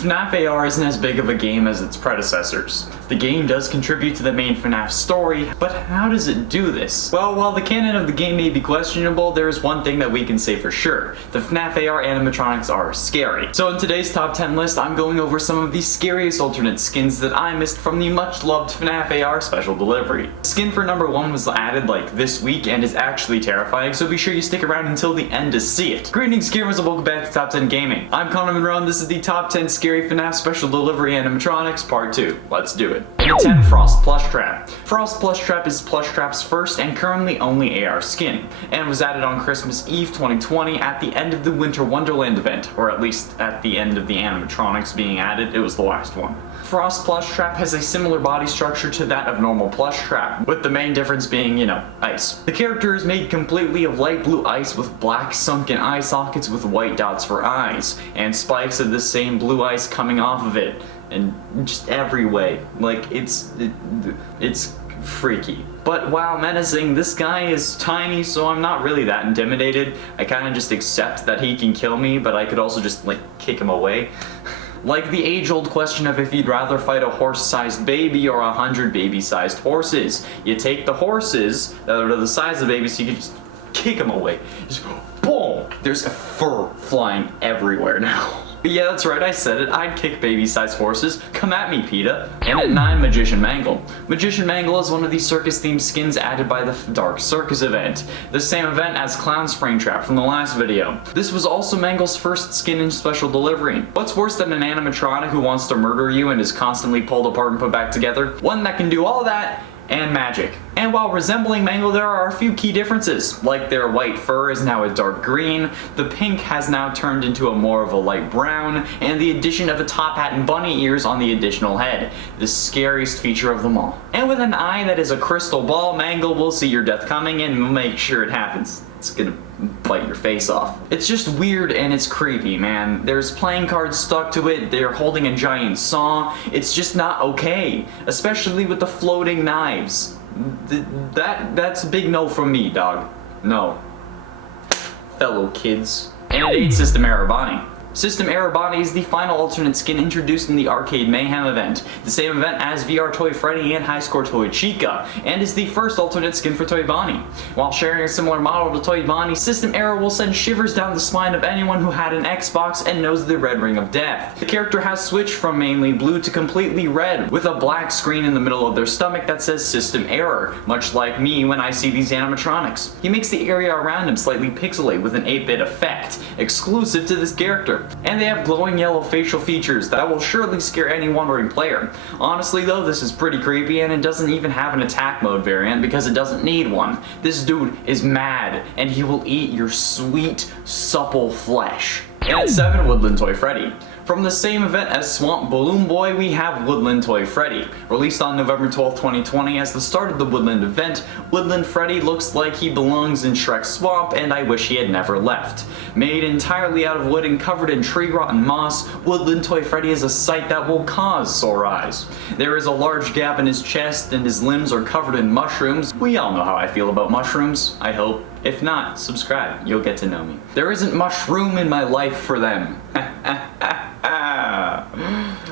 FNAF AR isn't as big of a game as its predecessors. The game does contribute to the main FNAF story, but how does it do this? Well, while the canon of the game may be questionable, there is one thing that we can say for sure. The FNAF AR animatronics are scary. So in today's top 10 list, I'm going over some of the scariest alternate skins that I missed from the much loved FNAF AR special delivery. Skin for number 1 was added like this week and is actually terrifying, so be sure you stick around until the end to see it. Greetings gamers and welcome back to Top 10 Gaming. I'm Connor Monroe and this is the top 10 scary FNAF special delivery animatronics part 2. Let's do it. Number 10, Frost Plush Trap. Frost Plush Trap is Plush Trap's first and currently only AR skin, and was added on Christmas Eve 2020 at the end of the Winter Wonderland event, or at least at the end of the animatronics being added. It was the last one. Frost Plush Trap has a similar body structure to that of normal Plush Trap, with the main difference being, ice. The character is made completely of light blue ice with black sunken eye sockets with white dots for eyes, and spikes of the same blue ice coming off of it, and just every way. Like, it's freaky. But while menacing, this guy is tiny, so I'm not really that intimidated. I kind of just accept that he can kill me, but I could also just, kick him away. Like the age-old question of if you'd rather fight a horse-sized baby or 100 baby-sized horses. You take the horses that are the size of babies, so you can just kick them away. Just boom! There's fur flying everywhere now. But yeah, that's right, I said it. I'd kick baby-sized horses. Come at me, PETA. And at 9, Magician Mangle. Magician Mangle is one of the circus-themed skins added by the Dark Circus event. The same event as Clown Springtrap from the last video. This was also Mangle's first skin in special delivery. What's worse than an animatronic who wants to murder you and is constantly pulled apart and put back together? One that can do all that and magic. And while resembling Mangle, there are a few key differences, like their white fur is now a dark green, the pink has now turned into a more of a light brown, and the addition of a top hat and bunny ears on the additional head, the scariest feature of them all. And with an eye that is a crystal ball, Mangle will see your death coming and make sure it happens. It's gonna bite your face off. It's just weird and it's creepy, man. There's playing cards stuck to it, they're holding a giant saw. It's just not okay, especially with the floating knives. That's a big no from me, dog. No. Fellow kids. And at 8, System Error Bonnie. System Error Bonnie is the final alternate skin introduced in the Arcade Mayhem event, the same event as VR Toy Freddy and High Score Toy Chica, and is the first alternate skin for Toy Bonnie. While sharing a similar model to Toy Bonnie, System Error will send shivers down the spine of anyone who had an Xbox and knows the red ring of death. The character has switched from mainly blue to completely red, with a black screen in the middle of their stomach that says System Error, much like me when I see these animatronics. He makes the area around him slightly pixelate with an 8-bit effect, exclusive to this character. And they have glowing yellow facial features that will surely scare any wandering player. Honestly though, this is pretty creepy and it doesn't even have an attack mode variant because it doesn't need one. This dude is mad and he will eat your sweet, supple flesh. And at 7, Woodland Toy Freddy. From the same event as Swamp Balloon Boy, we have Woodland Toy Freddy. Released on November 12, 2020 as the start of the Woodland event, Woodland Freddy looks like he belongs in Shrek's swamp and I wish he had never left. Made entirely out of wood and covered in tree rot and moss, Woodland Toy Freddy is a sight that will cause sore eyes. There is a large gap in his chest and his limbs are covered in mushrooms. We all know how I feel about mushrooms, I hope. If not, subscribe, you'll get to know me. There isn't much room in my life for them.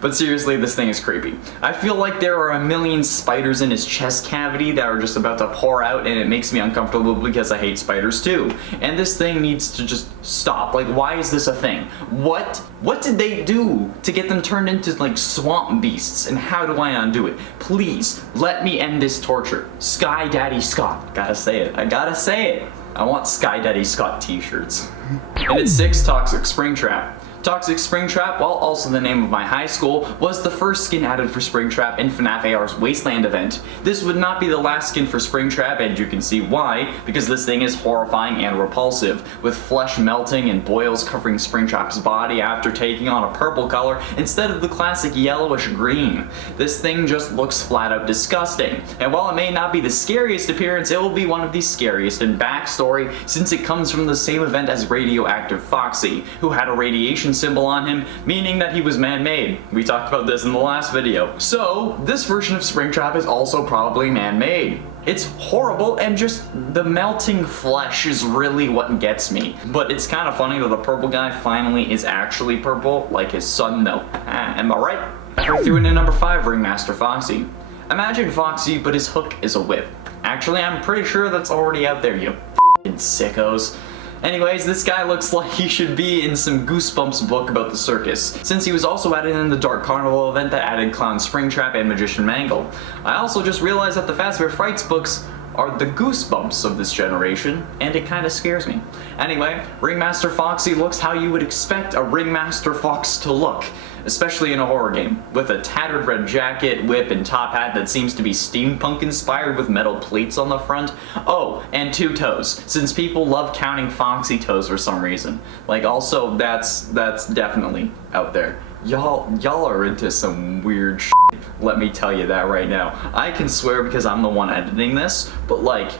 But seriously, this thing is creepy. I feel like there are a million spiders in his chest cavity that are just about to pour out and it makes me uncomfortable because I hate spiders too. And this thing needs to just stop. Like, why is this a thing? What did they do to get them turned into like swamp beasts and how do I undo it? Please, let me end this torture. Sky Daddy Scott. Gotta say it. I gotta say it. I want Sky Daddy Scott t-shirts. And at 6, Toxic Springtrap. Toxic Springtrap, while also the name of my high school, was the first skin added for Springtrap in FNAF AR's Wasteland event. This would not be the last skin for Springtrap, and you can see why, because this thing is horrifying and repulsive, with flesh melting and boils covering Springtrap's body after taking on a purple color instead of the classic yellowish green. This thing just looks flat out disgusting, and while it may not be the scariest appearance, it will be one of the scariest in backstory, since it comes from the same event as Radioactive Foxy, who had a radiation symbol on him, meaning that he was man-made. We talked about this in the last video. So, this version of Springtrap is also probably man-made. It's horrible, and just the melting flesh is really what gets me. But it's kind of funny that the purple guy finally is actually purple, like his son. No. Am I right? I threw in at number 5, Ringmaster Foxy. Imagine Foxy, but his hook is a whip. Actually, I'm pretty sure that's already out there, you f***ing sickos. Anyways, this guy looks like he should be in some Goosebumps book about the circus, since he was also added in the Dark Carnival event that added Clown Springtrap and Magician Mangle. I also just realized that the Fazbear Frights books are the Goosebumps of this generation, and it kinda scares me. Anyway, Ringmaster Foxy looks how you would expect a Ringmaster Fox to look, especially in a horror game, with a tattered red jacket, whip, and top hat that seems to be steampunk inspired with metal plates on the front. Oh, and 2 toes, since people love counting Foxy toes for some reason. Like, also, that's definitely out there. Y'all are into some weird shit. Let me tell you that right now. I can swear because I'm the one editing this, but like,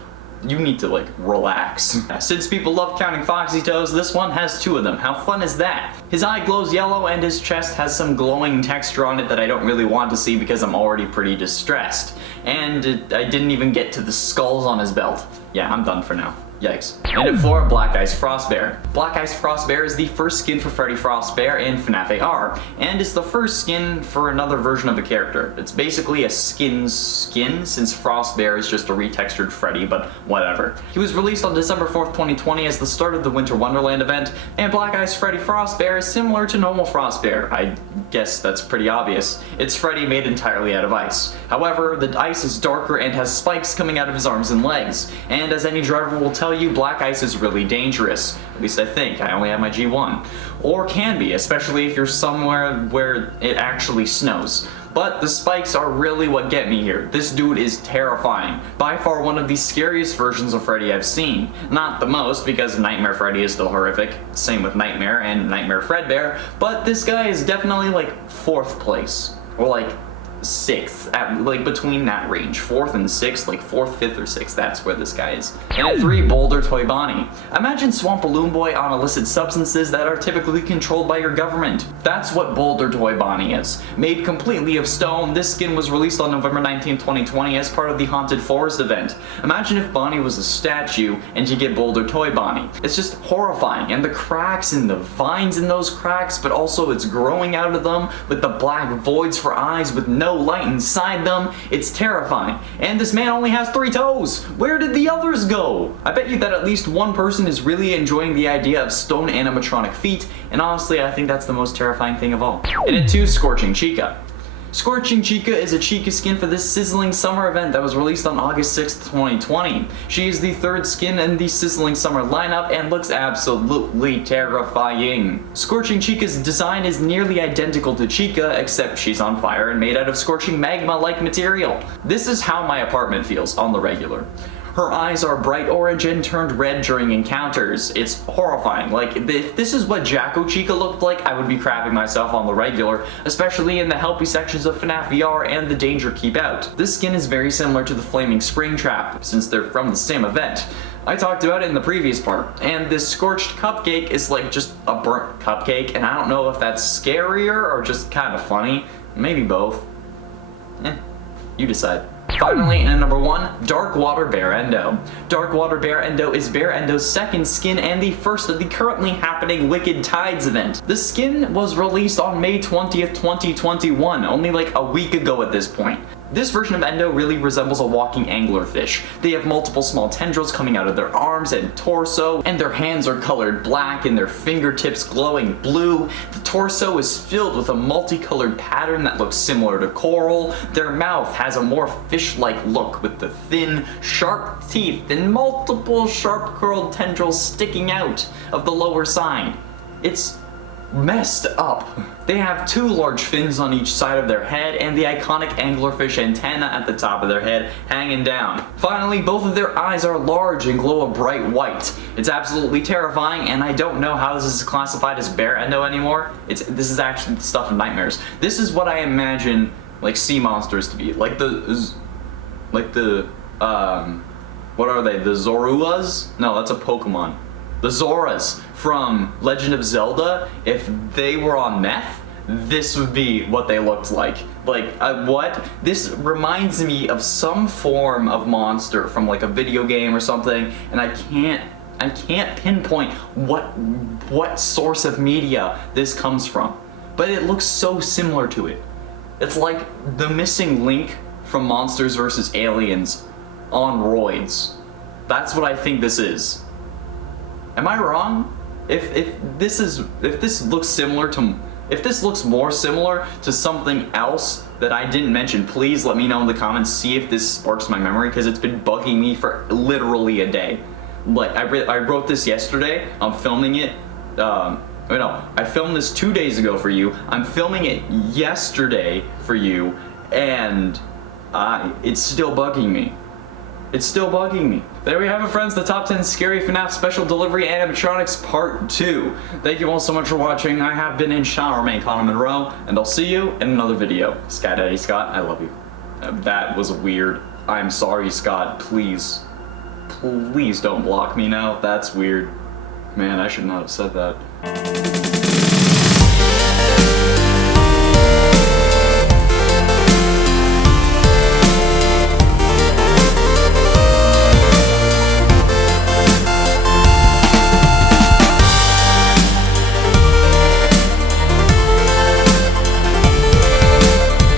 you need to like relax. Since people love counting Foxy toes, this one has 2 of them. How fun is that? His eye glows yellow and his chest has some glowing texture on it that I don't really want to see because I'm already pretty distressed. And I didn't even get to the skulls on his belt. Yeah, I'm done for now. Yikes. And at 4, Black Ice Frostbear. Black Ice Frostbear is the first skin for Freddy Frostbear in FNAF AR, and is the first skin for another version of a character. It's basically a skin, since Frostbear is just a retextured Freddy, but whatever. He was released on December 4th, 2020 as the start of the Winter Wonderland event, and Black Ice Freddy Frostbear is similar to normal Frostbear. I guess that's pretty obvious. It's Freddy made entirely out of ice. However, the ice is darker and has spikes coming out of his arms and legs, and as any driver will tell you, black ice is really dangerous. At least I think. I only have my G1. Or can be, especially if you're somewhere where it actually snows. But the spikes are really what get me here. This dude is terrifying. By far one of the scariest versions of Freddy I've seen. Not the most, because Nightmare Freddy is still horrific. Same with Nightmare and Nightmare Fredbear. But this guy is definitely like 4th place. Or like 6th, like between that range. 4th and 6th, like 4th, 5th, or 6th, that's where this guy is. And at 3, Boulder Toy Bonnie. Imagine Swampaloon Boy on illicit substances that are typically controlled by your government. That's what Boulder Toy Bonnie is. Made completely of stone, this skin was released on November 19, 2020 as part of the Haunted Forest event. Imagine if Bonnie was a statue and you get Boulder Toy Bonnie. It's just horrifying, and the cracks and the vines in those cracks, but also it's growing out of them with the black voids for eyes with no light inside them. It's terrifying. And this man only has 3 toes. Where did the others go? I bet you that at least one person is really enjoying the idea of stone animatronic feet, and honestly I think that's the most terrifying thing of all. And at 2, Scorching Chica. Scorching Chica is a Chica skin for this Sizzling Summer event that was released on August 6th, 2020. She is the 3rd skin in the Sizzling Summer lineup and looks absolutely terrifying. Scorching Chica's design is nearly identical to Chica, except she's on fire and made out of scorching magma-like material. This is how my apartment feels on the regular. Her eyes are bright orange and turned red during encounters. It's horrifying. Like, if this is what Jacko Chica looked like, I would be crapping myself on the regular, especially in the helpy sections of FNAF VR and the Danger Keep Out. This skin is very similar to the Flaming Springtrap, since they're from the same event. I talked about it in the previous part, and this scorched cupcake is like just a burnt cupcake, and I don't know if that's scarier or just kind of funny. Maybe both. You decide. Finally, in number 1, Dark Water Bear Endo. Dark Water Bear Endo is Bear Endo's 2nd skin and the first of the currently happening Wicked Tides event. The skin was released on May 20th, 2021, only like a week ago at this point. This version of Endo really resembles a walking anglerfish. They have multiple small tendrils coming out of their arms and torso, and their hands are colored black and their fingertips glowing blue. The torso is filled with a multicolored pattern that looks similar to coral. Their mouth has a more fish-like look with the thin, sharp teeth and multiple sharp curled tendrils sticking out of the lower side. It's messed up. They have 2 large fins on each side of their head and the iconic anglerfish antenna at the top of their head hanging down. Finally, both of their eyes are large and glow a bright white. It's absolutely terrifying, and I don't know how this is classified as Bear Endo anymore. This is actually the stuff of nightmares. This is what I imagine like sea monsters to be. Like the what are they? The Zoruas? No, that's a Pokemon. The Zoras from Legend of Zelda, if they were on meth, this would be what they looked like. Like, what? This reminds me of some form of monster from like a video game or something, and I can't pinpoint what source of media this comes from, but it looks so similar to it. It's like the missing link from Monsters vs. Aliens on roids. That's what I think this is. Am I wrong? If this looks more similar to something else that I didn't mention, please let me know in the comments, see if this sparks my memory, because it's been bugging me for literally a day. Like, I wrote this yesterday, I'm filming it, I filmed this 2 days ago for you, I'm filming it yesterday for you, and it's still bugging me. It's still bugging me. There we have it, friends, the top 10 scary FNAF special delivery animatronics part 2. Thank you all so much for watching. I have been in Sean, remain Connor Monroe, and I'll see you in another video. Sky Daddy Scott, I love you. That was weird. I'm sorry, Scott. Please don't block me now. That's weird. Man, I should not have said that.